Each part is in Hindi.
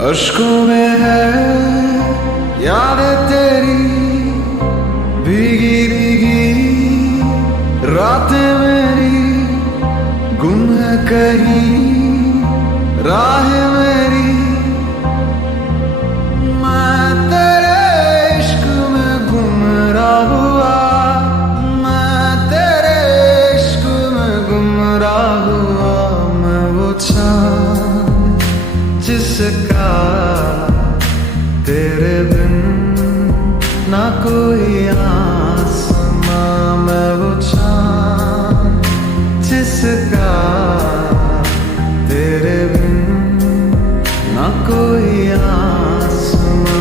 अश्कों में है यादें तेरी भीगी भीगी रातें मेरी गुम है कहीं राह मेरी। मैं तेरे इश्क में गुमराह हुआ, मैं तेरे इश्क में गुमराह हुआ। मैं वो चाँद जिसका तेरे बिन ना कोई आसमां। मैं वो चाँद जिसका तेरे बिन ना कोई आसमां।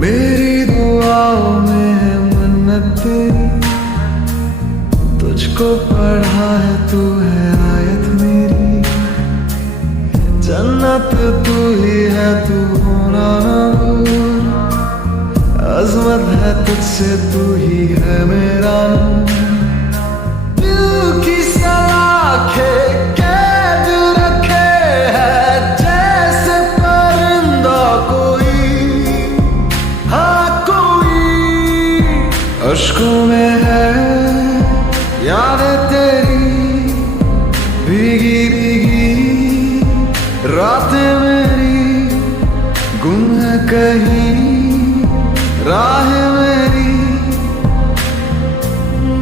मेरी दुआओं में है मन्नत तेरी, तुझको पढ़ा है तू है आयत मेरी। जन्नत तू ही है तू होना ना दूर, अज़मत है तुझसे तू ही है मेरा नूर। दिल की सलाखें कैद रखे है जैसे परिंदा कोई, हाँ कोई। अश्कों में है यादें तेरी भीगी भीगी रातें मेरी गुम है कहीं राह मेरी।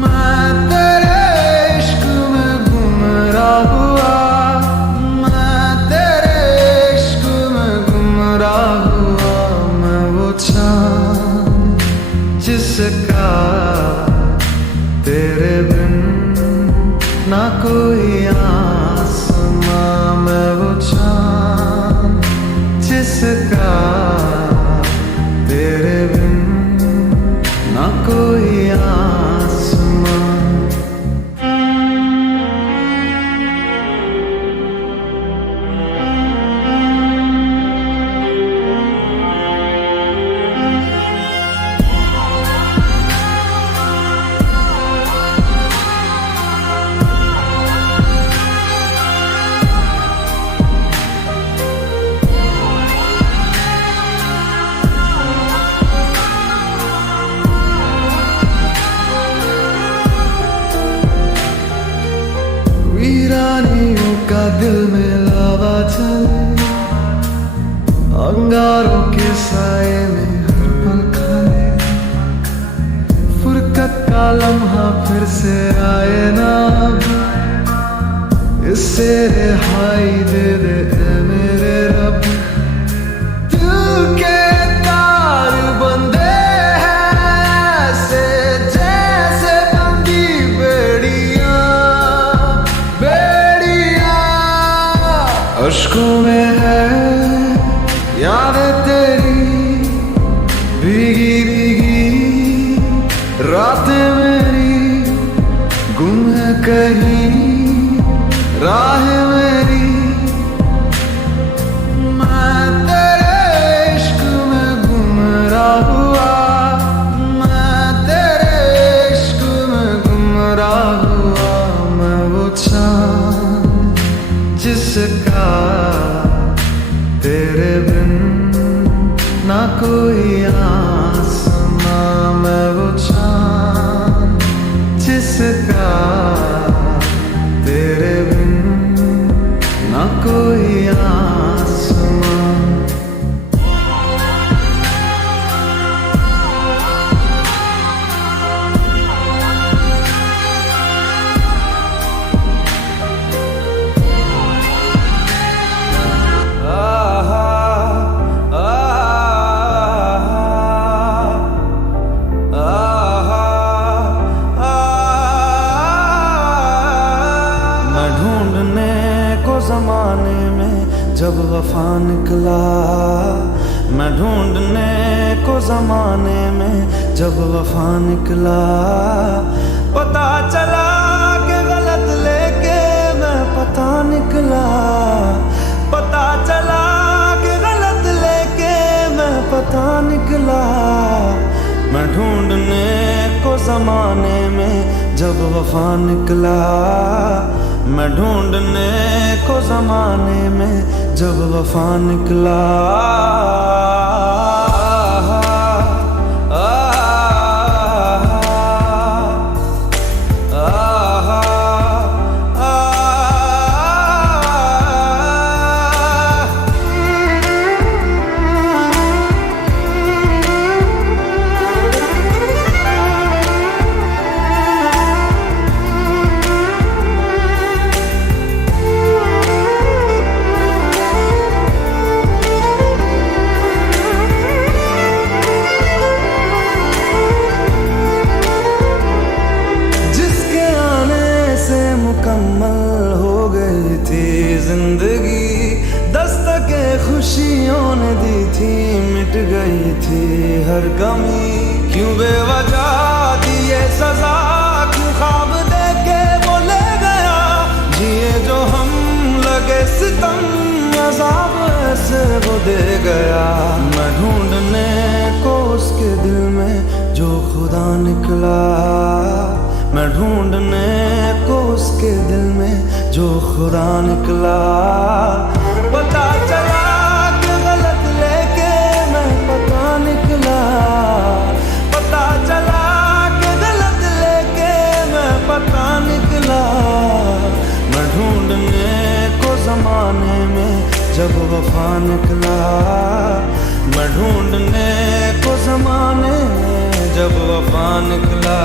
मैं तेरे इश्क में गुमराह हुआ, मैं तेरे इश्क में गुमराह हुआ। मैं वो चाँद जिसका तेरे बिन ना कोई आसमां। मैं वो चाँद जिसका तेरे बिन ना कोई आसमां। वीरानियों का दिल में लावा चले, अंगारों के साए में हर पल खाए। फुरकत का लम्हा फिर से आए ना, इससे रिहाई दे दे ऐ मेरे रब। दिल के तार बंधे हैं ऐसे जैसे बंदी बेड़ियां, अश्कों में है यादें तेरी भीगी भीगी रातें मेरी गुम है कहीं राह मेरी। मैं तेरे इश्क में गुमराह हुआ, मैं तेरे इश्क में गुमराह हुआ। मैं वो चाँद जिसका तेरे बिन ना कोई आसमां। मैं वो चाँद जिसका तेरे बिन ना कोई आसमां। जब वफा निकला, मैं ढूंढने को जमाने में जब वफा निकला। पता चला कि गलत लेके मैं पता निकला, पता चला कि गलत लेके मैं पता निकला। मैं ढूंढने को जमाने में जब वफा निकला, मैं ढूंढने को जमाने में जब वफा निकला। मुकम्मल हो गई थी जिंदगी, दस्तके खुशियों ने दी थी, मिट गई थी हर कमी। क्यों बेवजह दिए सजा, क्यों ख्वाब देके वो ले गया, जिए जो हम लगे सितम, अज़ाब ऐसे वो दे गया। मैं ढूंढने को उसके दिल में जो खुदा निकला, मैं ढूंढने को उसके दिल में जो खुदा निकला। पता चला कि गलत लेके मैं पता निकला, पता चला कि गलत लेके मैं पता निकला। मैं ढूंढने को जमाने में जब वफा निकला, मैं ढूंढने को जमाने में जब वफा निकला।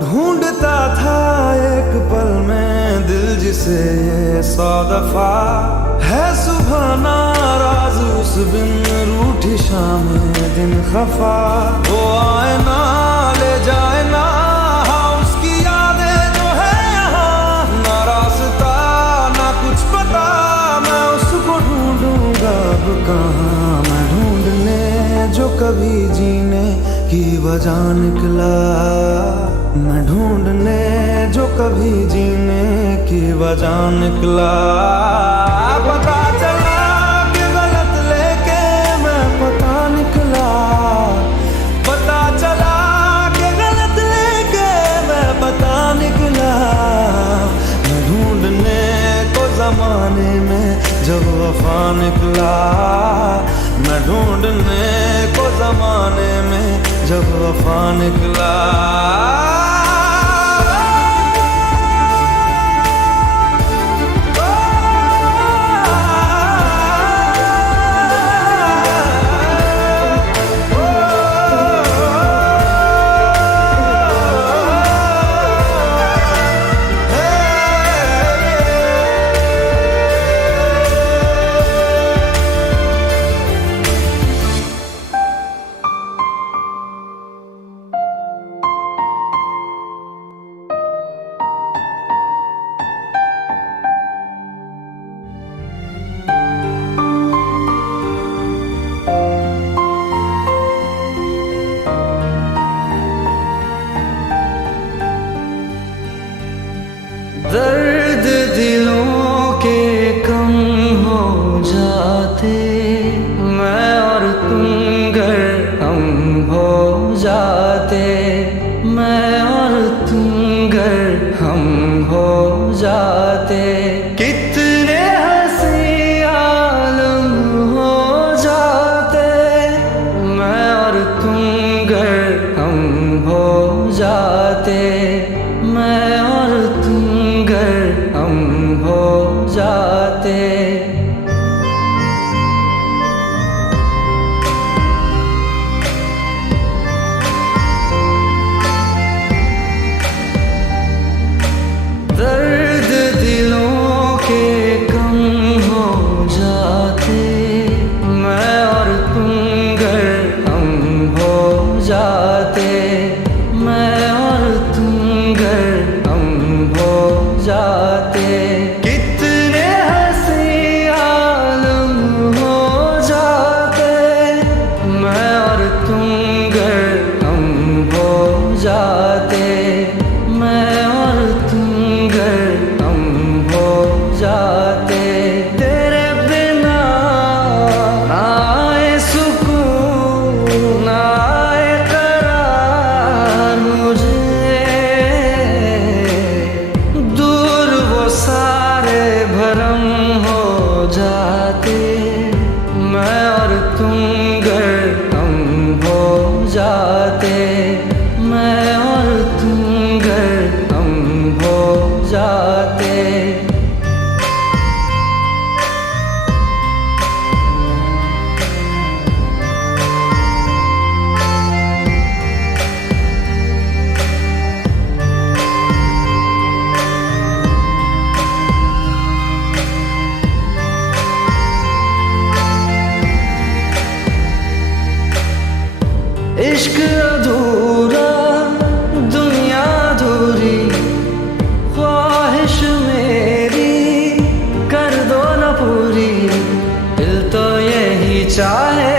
ढूंढता था एक पल में दिल जिसे ये 100 दफा, है सुबह नाराज उस बिन रूठी शाम दिन खफा। वो आए ना ले जाए ना, हाँ उसकी यादें जो है यहाँ, ना रास्ता ना कुछ पता, मैं उसको ढूंढूंगा अब कहाँ। मैं ढूंढने जो कभी जीने की वजह निकला, मैं ढूंढने जो कभी जीने की वजह निकला। पता चला कि गलत लेके मैं पता निकला, पता चला कि गलत लेके मैं पता निकला। मैं ढूंढने को जमाने में जब वफा निकला, मैं ढूंढने को जमाने में जब वफा निकला। इश्क अधूरा दुनिया अधूरी, ख्वाहिश मेरी कर दो न पूरी। दिल तो यही चाहे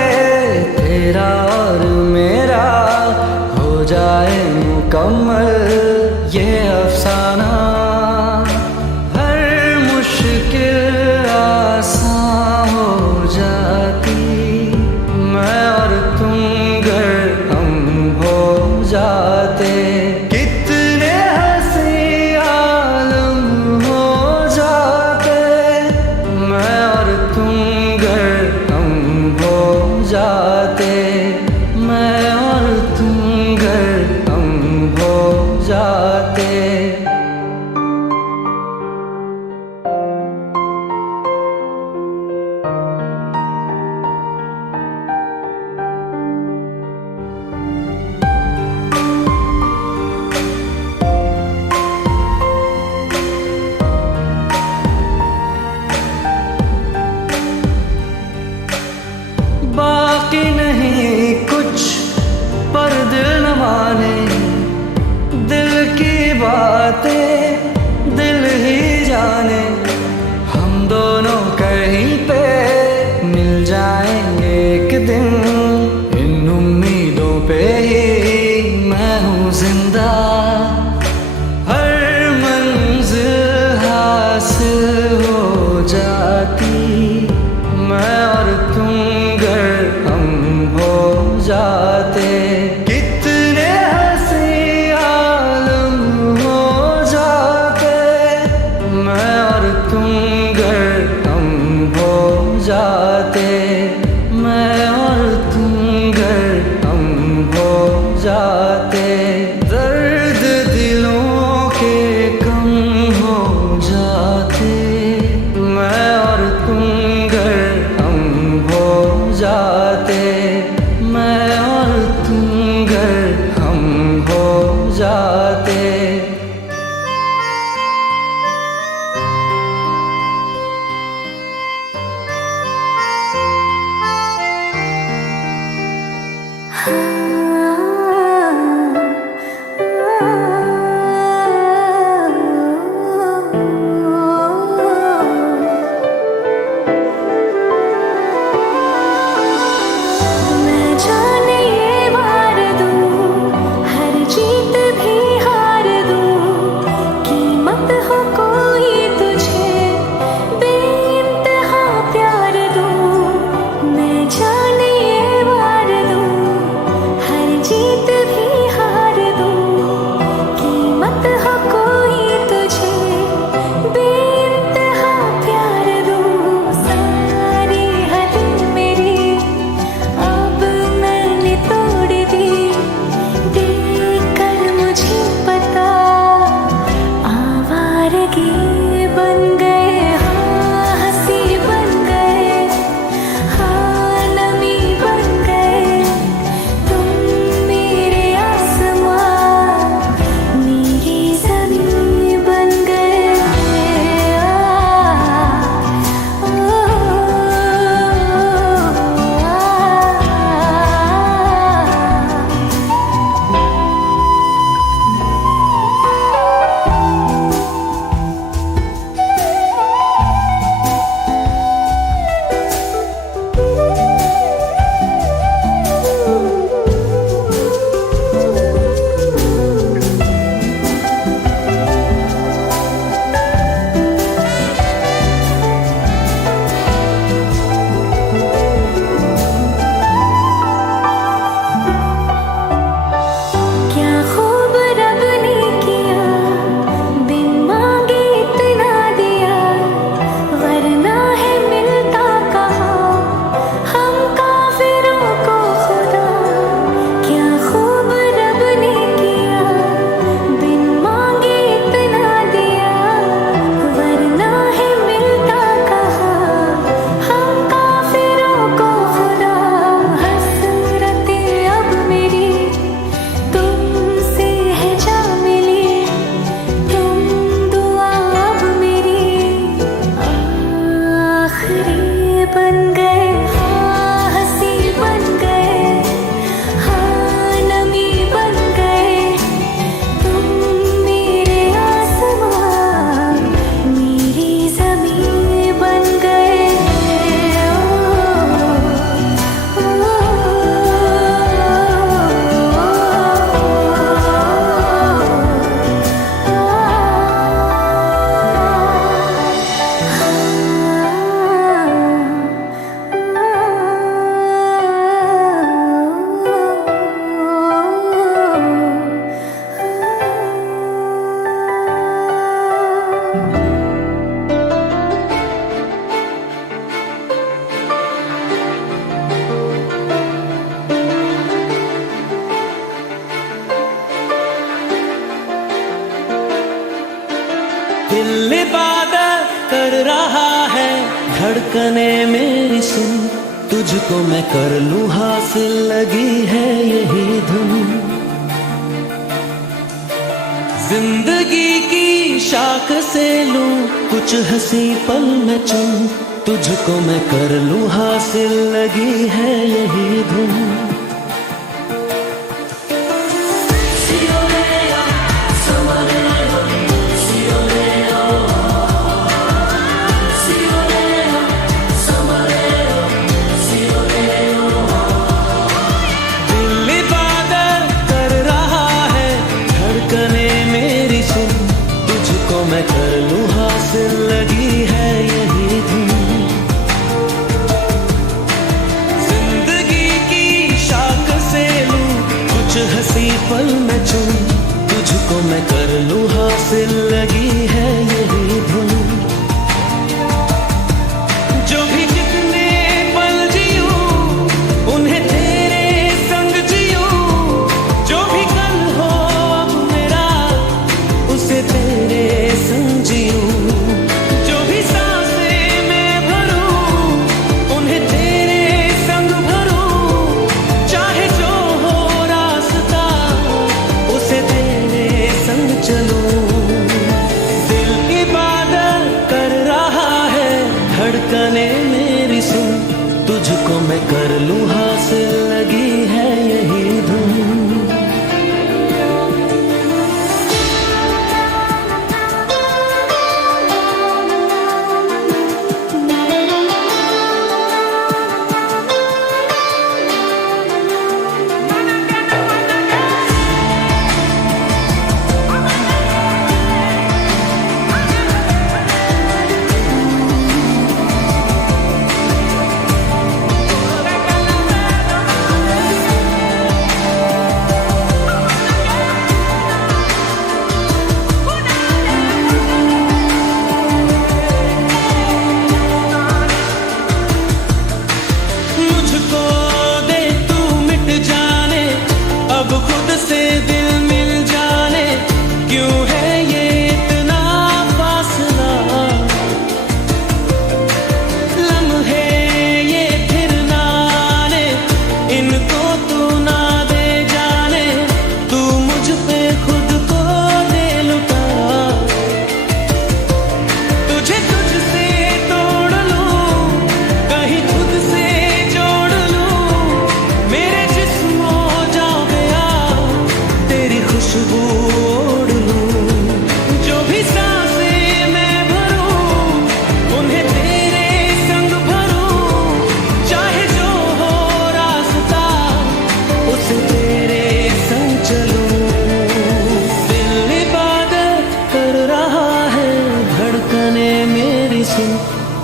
तेरा और मेरा हो जाए मुकम्मल ये अफसाना। हर मुश्किल आसान हो जाती मैं और तुम गर हम हो जाते। कितने हंसी आलम हो जाते मैं और तुम गर हम हो जाते। मैं और तुम गर हम हो जाते। बाकी नहीं कुछ पर दिल न माने, दिल की बातें दिल ही जाने। हम दोनों कहीं पे मिल जाएंगे एक दिन, इन उम्मीदों पे ही मैं हूँ जिंदा। हर मंजिल हासिल हो जाती मैं और तुम गर हम हो जाते। कितने हंसी आलम हो जाते मैं और तुम गर हम हो जाते। मैं और तुम गर हम हो जाते। दर्द दिलों के कम हो जाते मैं और तुम गर हम हो जाते। मैं और तुम गर हम हो जाते। मैं जाने ये वार दूं, हर जीत भी हार दूं, कीमत हो कोई तुझे बेइंतहा प्यार दूं। मैं जाने ये वार दूं, हर जीत भी हार दूं, कीमत हो कोई तुझे बेइंतहा प्यार दूं। सारी हद मेरी अब मैंने तोड़ दी, देखकर मुझे पता आवारगी बन गए। हाँ हंसी बन गए, हाँ नमी बन गए, तुम मेरे आसमां मेरी ज़मीं बन गए। क्या खूब रब ने किया, बिन मांगे इतना दिया, वरना है मिलता कहाँ हम काफिरों को खुदा। क्या खूब रब ने किया, बिन मांगे इतना दिया, वरना है मिलता कहाँ हम काफिरों को खुदा। हसरतें अब मेरी तुमसे है जा मिली, तुम दुआ अब मेरी आखिरी बन गए। हाँ हंसी बन गए, हाँ धड़कने मेरी सुन, तुझको मैं कर लूं हासिल, लगी है यही धुन। जिंदगी की शाख से लूं कुछ हंसी पल में चुन, तुझको मैं कर लूं हासिल, लगी है यही धुन। मैं कर लूं हासिल, लगी है यही धुन। जिंदगी की शाख से लूं कुछ हंसी पल में चुन, तुझको मैं कर लूं हासिल, लगी है यही धुन। जो भी जितने पल जियूं उन्हें तेरे संग जियूं, जो भी कल हो अब मेरा उसे तेरे संजीऊं, जो भी सांसें मैं भरूं उन्हें तेरे संग भरूं, चाहे जो हो रास्ता उसे तेरे संग चलूं। दिल इबादत कर रहा है, धड़कने मेरी सुन, तुझको मैं कर लूं हासिल, लगी है यही धुन।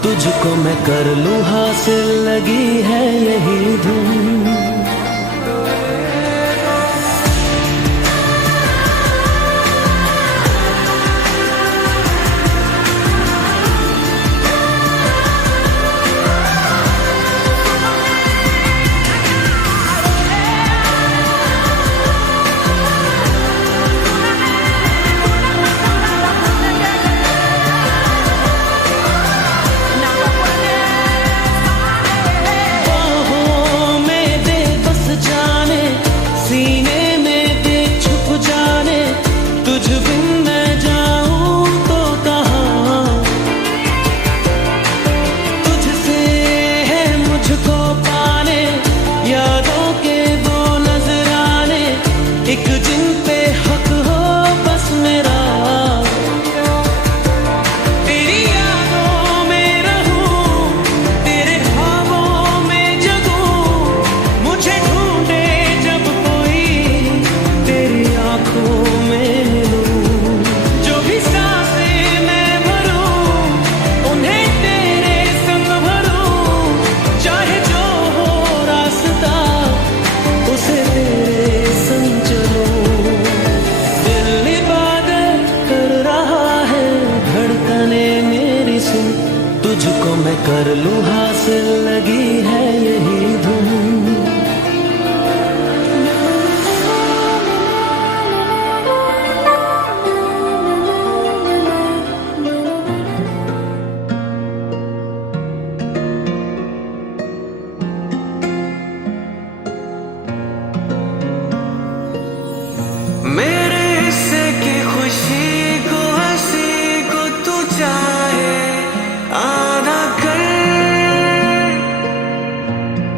तुझको मैं कर लूं हासिल, लगी है यही धुन। तुझको मैं कर लूं हासिल, लगी है यही धुन।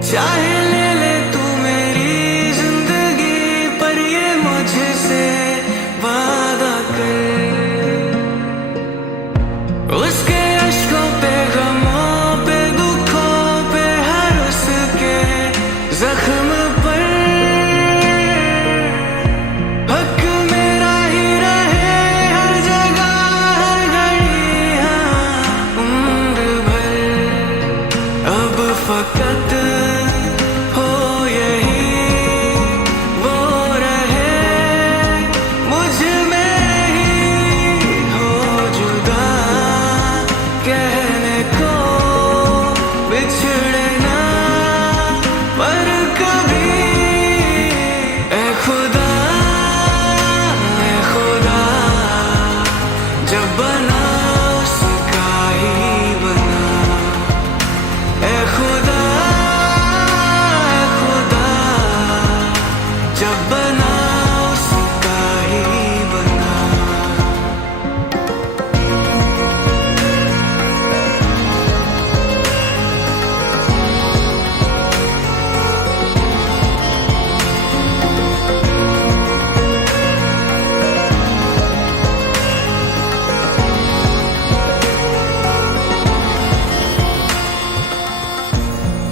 चाहे ले ले तू मेरी जिंदगी, पर ये मुझसे वादा कर। उसके अश्कों पे, गमों पे, दुखों पे, हर उसके जख्म पर हक मेरा ही रहे हर जगह, हर घड़ी, हाँ उम्र भर। अब फकत हो यही वो रहे, मुझ में ही हो जुदा, कहने को बिछड़े ना पर कभी। ए खुदा जब बना उसका ही बना। ए खुदा जब बना उसका ही बना।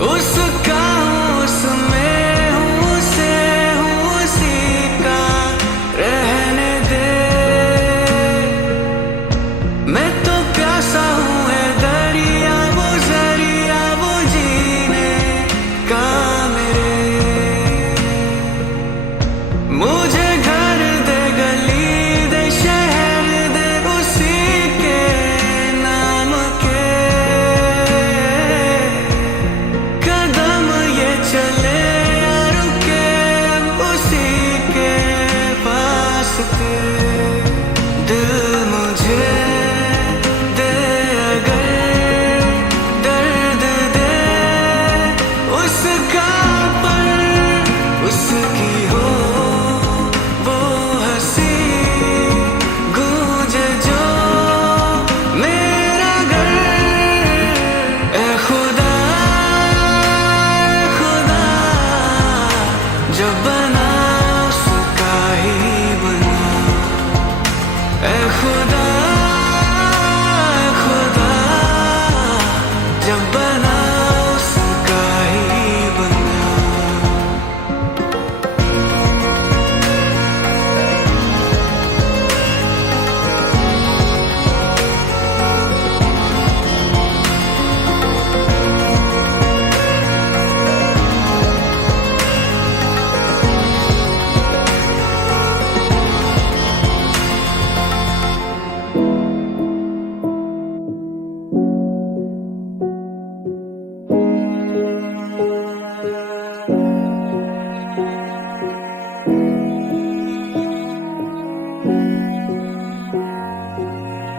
उसका हूँ, उसमें हूँ, उसे हूँ, उसी का रहने दे। मैं तो प्यासा हूँ, है दरिया वो जरिया, वो जीने का मेरे। मुझे घर दे, गली दे, शहर दे, उसी के नाम के। कदम ये चले या रुके, अब उसी के पास थे। दिल मुझे दे अगर दर्द दे उसका, पर उसकी हो वो हंसी, गूंजे जो मेरा घर। ए खुदा जब बना उसका ही बना। ए खुदा जब बना उसका ही बना।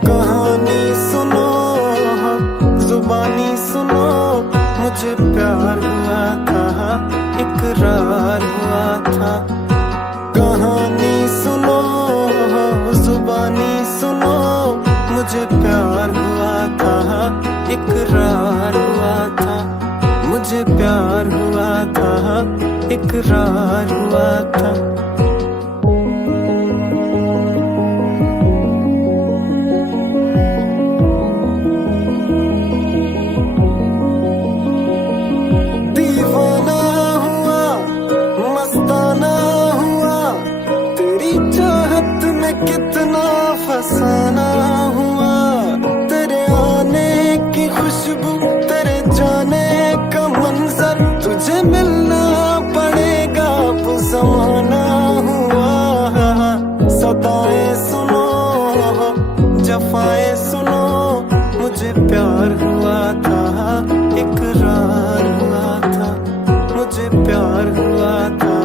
कहानी सुनो, जुबानी सुनो, मुझे प्यार हुआ था, इकरार हुआ था। कहानी सुनो, जुबानी सुनो, मुझे प्यार हुआ था, इकरार हुआ था। मुझे प्यार हुआ था, इकरार हुआ था। दीवाना हुआ, मस्ताना हुआ, तेरी चाहत में कितना फसाना हुआ। तेरे आने की खुशबू, तेरे जाने का मंजर, तुझे मिलना पड़ेगा वो ज़माना हुआ। सदाएं सुनो, जफाएं सुनो, मुझे प्यार हुआ था, इकरार हुआ था। मुझे प्यार हुआ था,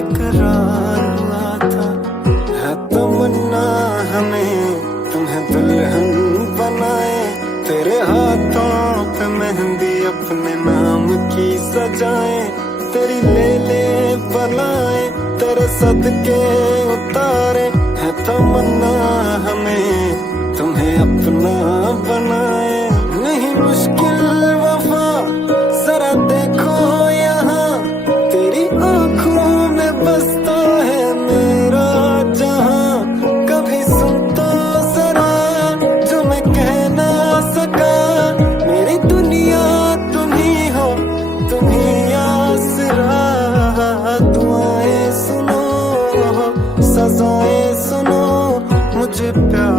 इकरार हुआ था। है तमन्ना हमें तुम्हें दुल्हन बनाए, तेरे हाथों पे मेहंदी अपने नाम की सजाए। तेरी ले ले बनाए, तेरे सदके उतारे। है तमन्ना हमें तुम्हें अपना बनाए। नहीं मुश्किल वफा, जरा देखो प्यार